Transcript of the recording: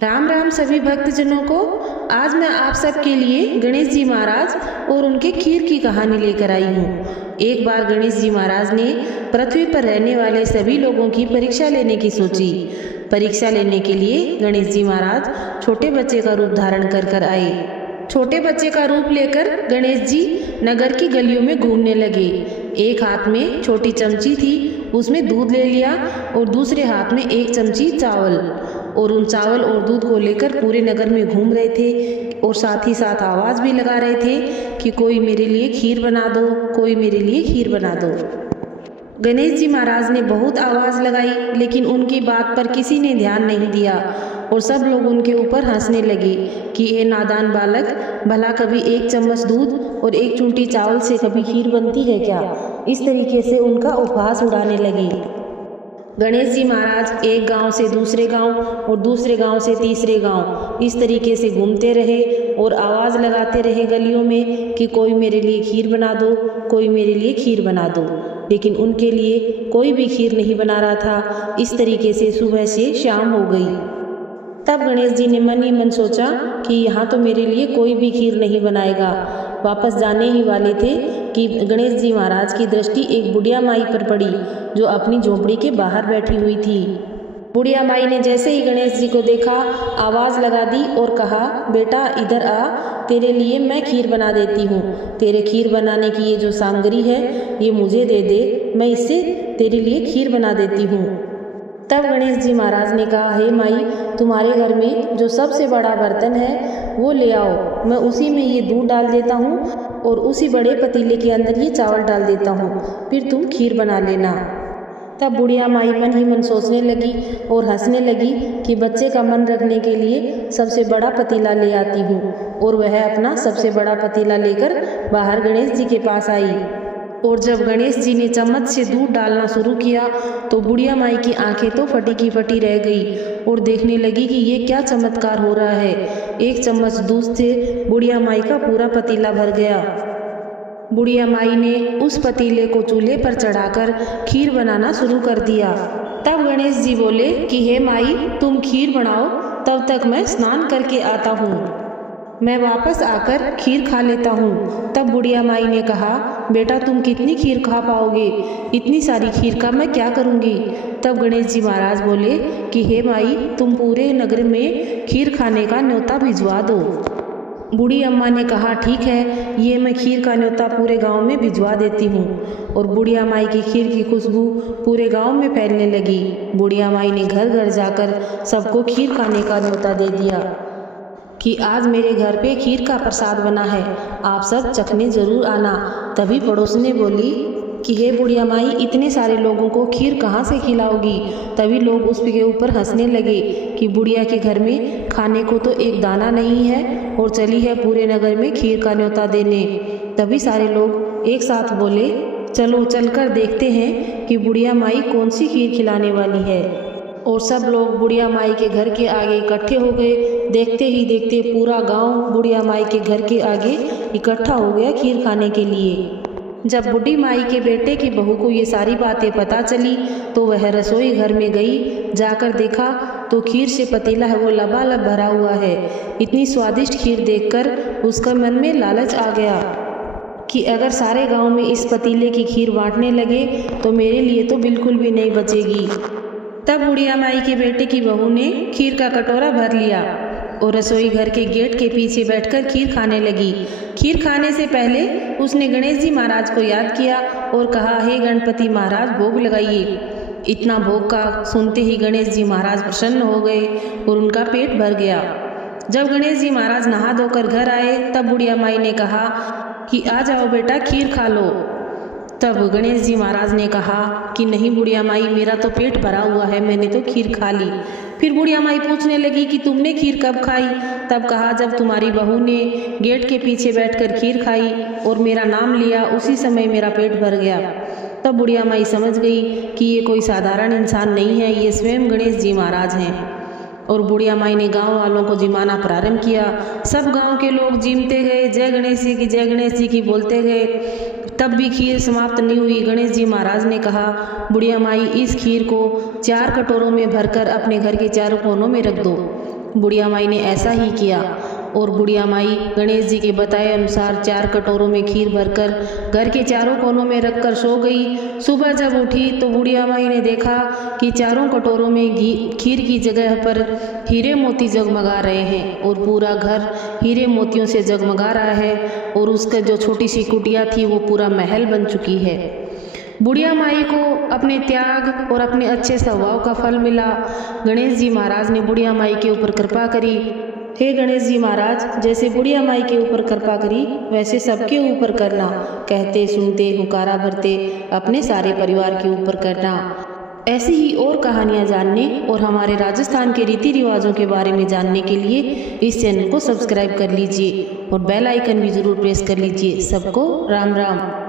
राम राम सभी भक्तजनों को। आज मैं आप सबके लिए गणेश जी महाराज और उनके खीर की कहानी लेकर आई हूँ। एक बार गणेश जी महाराज ने पृथ्वी पर रहने वाले सभी लोगों की परीक्षा लेने की सोची। परीक्षा लेने के लिए गणेश जी महाराज छोटे बच्चे का रूप धारण कर आए। छोटे बच्चे का रूप लेकर गणेश जी नगर की गलियों में घूमने लगे। एक हाथ में छोटी चमची थी, उसमें दूध ले लिया और दूसरे हाथ में एक चमची चावल, और उन चावल और दूध को लेकर पूरे नगर में घूम रहे थे और साथ ही साथ आवाज़ भी लगा रहे थे कि कोई मेरे लिए खीर बना दो, कोई मेरे लिए खीर बना दो। गणेश जी महाराज ने बहुत आवाज़ लगाई, लेकिन उनकी बात पर किसी ने ध्यान नहीं दिया और सब लोग उनके ऊपर हंसने लगे कि ये नादान बालक, भला कभी एक चम्मच दूध और एक चूंटी चावल से कभी खीर बनती है क्या। इस तरीके से उनका उपहास उड़ाने लगे। गणेश जी महाराज एक गांव से दूसरे गांव और दूसरे गांव से तीसरे गांव इस तरीके से घूमते रहे और आवाज़ लगाते रहे गलियों में कि कोई मेरे लिए खीर बना दो, कोई मेरे लिए खीर बना दो। लेकिन उनके लिए कोई भी खीर नहीं बना रहा था। इस तरीके से सुबह से शाम हो गई। तब गणेश जी ने मन ही मन सोचा कि यहाँ तो मेरे लिए कोई भी खीर नहीं बनाएगा। वापस जाने ही वाले थे कि गणेश जी महाराज की दृष्टि एक बुढ़िया माई पर पड़ी, जो अपनी झोंपड़ी के बाहर बैठी हुई थी। बुढ़िया माई ने जैसे ही गणेश जी को देखा, आवाज़ लगा दी और कहा, बेटा इधर आ, तेरे लिए मैं खीर बना देती हूँ। तेरे खीर बनाने की ये जो सामग्री है ये मुझे दे दे, मैं इससे तेरे लिए खीर बना देती हूँ। तब गणेश जी महाराज ने कहा, हे माई, तुम्हारे घर में जो सबसे बड़ा बर्तन है वो ले आओ, मैं उसी में ये दूध डाल देता हूँ और उसी बड़े पतीले के अंदर ये चावल डाल देता हूँ, फिर तुम खीर बना लेना। तब बुढ़िया माई मन ही मन सोचने लगी और हंसने लगी कि बच्चे का मन रखने के लिए सबसे बड़ा पतीला ले आती हूँ, और वह अपना सबसे बड़ा पतीला लेकर बाहर गणेश जी के पास आई। और जब गणेश जी ने चम्मच से दूध डालना शुरू किया तो बुढ़िया माई की आंखें तो फटी की फटी रह गई और देखने लगी कि ये क्या चमत्कार हो रहा है। एक चम्मच दूध से बुढ़िया माई का पूरा पतीला भर गया। बुढ़िया माई ने उस पतीले को चूल्हे पर चढ़ाकर खीर बनाना शुरू कर दिया। तब गणेश जी बोले कि हे माई, तुम खीर बनाओ, तब तक मैं स्नान करके आता हूँ, मैं वापस आकर खीर खा लेता हूँ। तब बुढ़िया माई ने कहा, बेटा तुम कितनी खीर खा पाओगे, इतनी सारी खीर का मैं क्या करूँगी। तब गणेश जी महाराज बोले कि हे माई, तुम पूरे नगर में खीर खाने का न्योता भिजवा दो। बूढ़ी अम्मा ने कहा, ठीक है, ये मैं खीर का न्योता पूरे गांव में भिजवा देती हूँ। और बुढ़िया माई की खीर की खुशबू पूरे गांव में फैलने लगी। बुढ़िया माई ने घर घर जाकर सबको खीर खाने का न्योता दे दिया कि आज मेरे घर पे खीर का प्रसाद बना है, आप सब चखने ज़रूर आना। तभी पड़ोसने बोली कि हे बुढ़िया माई, इतने सारे लोगों को खीर कहाँ से खिलाओगी। तभी लोग उसके ऊपर हंसने लगे कि बुढ़िया के घर में खाने को तो एक दाना नहीं है और चली है पूरे नगर में खीर का न्योता देने। तभी सारे लोग एक साथ बोले, चलो चलकर देखते हैं कि बुढ़िया माई कौन सी खीर खिलाने वाली है। और सब लोग बुढ़िया माई के घर के आगे इकट्ठे हो गए। देखते ही देखते पूरा गांव बुढ़िया माई के घर के आगे इकट्ठा हो गया खीर खाने के लिए। जब बुढ़ी माई के बेटे की बहू को ये सारी बातें पता चली तो वह रसोई घर में गई। जाकर देखा तो खीर से पतीला है वो लबालब भरा हुआ है। इतनी स्वादिष्ट खीर देखकर उसका मन में लालच आ गया कि अगर सारे गांव में इस पतीले की खीर बांटने लगे तो मेरे लिए तो बिल्कुल भी नहीं बचेगी। तब बुढ़िया माई के बेटे की बहू ने खीर का कटोरा भर लिया और रसोई घर के गेट के पीछे बैठकर खीर खाने लगी। खीर खाने से पहले उसने गणेश जी महाराज को याद किया और कहा, हे गणपति महाराज, भोग लगाइए। इतना भोग का सुनते ही गणेश जी महाराज प्रसन्न हो गए और उनका पेट भर गया। जब गणेश जी महाराज नहा धोकर घर आए तब बुढ़िया माई ने कहा कि आ जाओ बेटा, खीर खा लो। तब गणेश जी महाराज ने कहा कि नहीं बुढ़िया माई, मेरा तो पेट भरा हुआ है, मैंने तो खीर खा ली। फिर बुढ़िया माई पूछने लगी कि तुमने खीर कब खाई। तब कहा, जब तुम्हारी बहू ने गेट के पीछे बैठकर खीर खाई और मेरा नाम लिया, उसी समय मेरा पेट भर गया। तब बुढ़िया माई समझ गई कि ये कोई साधारण इंसान नहीं है, ये स्वयं गणेश जी महाराज हैं। और बुढ़िया माई ने गांव वालों को जिमाना प्रारंभ किया। सब गांव के लोग जिमते गए, जय गणेश जी की, जय गणेश जी की बोलते गए। तब भी खीर समाप्त नहीं हुई। गणेश जी महाराज ने कहा, बुढ़िया माई, इस खीर को 4 कटोरों में भरकर अपने घर के चारों कोनों में रख दो। बुढ़िया माई ने ऐसा ही किया और बुढ़िया माई गणेश जी के बताए अनुसार 4 कटोरों में खीर भरकर घर के चारों कोनों में रखकर सो गई। सुबह जब उठी तो बुढ़िया माई ने देखा कि चारों कटोरों में खीर की जगह पर हीरे मोती जगमगा रहे हैं और पूरा घर हीरे मोतियों से जगमगा रहा है और उसका जो छोटी सी कुटिया थी वो पूरा महल बन चुकी है। बुढ़िया माई को अपने त्याग और अपने अच्छे स्वभाव का फल मिला। गणेश जी महाराज ने बुढ़िया माई के ऊपर कृपा करी। हे गणेश जी महाराज, जैसे बुढ़िया माई के ऊपर कृपा करी वैसे सबके ऊपर करना। कहते सुनते हुकारा भरते अपने सारे परिवार के ऊपर करना। ऐसी ही और कहानियाँ जानने और हमारे राजस्थान के रीति रिवाजों के बारे में जानने के लिए इस चैनल को सब्सक्राइब कर लीजिए और बेल आइकन भी ज़रूर प्रेस कर लीजिए। सबको राम राम।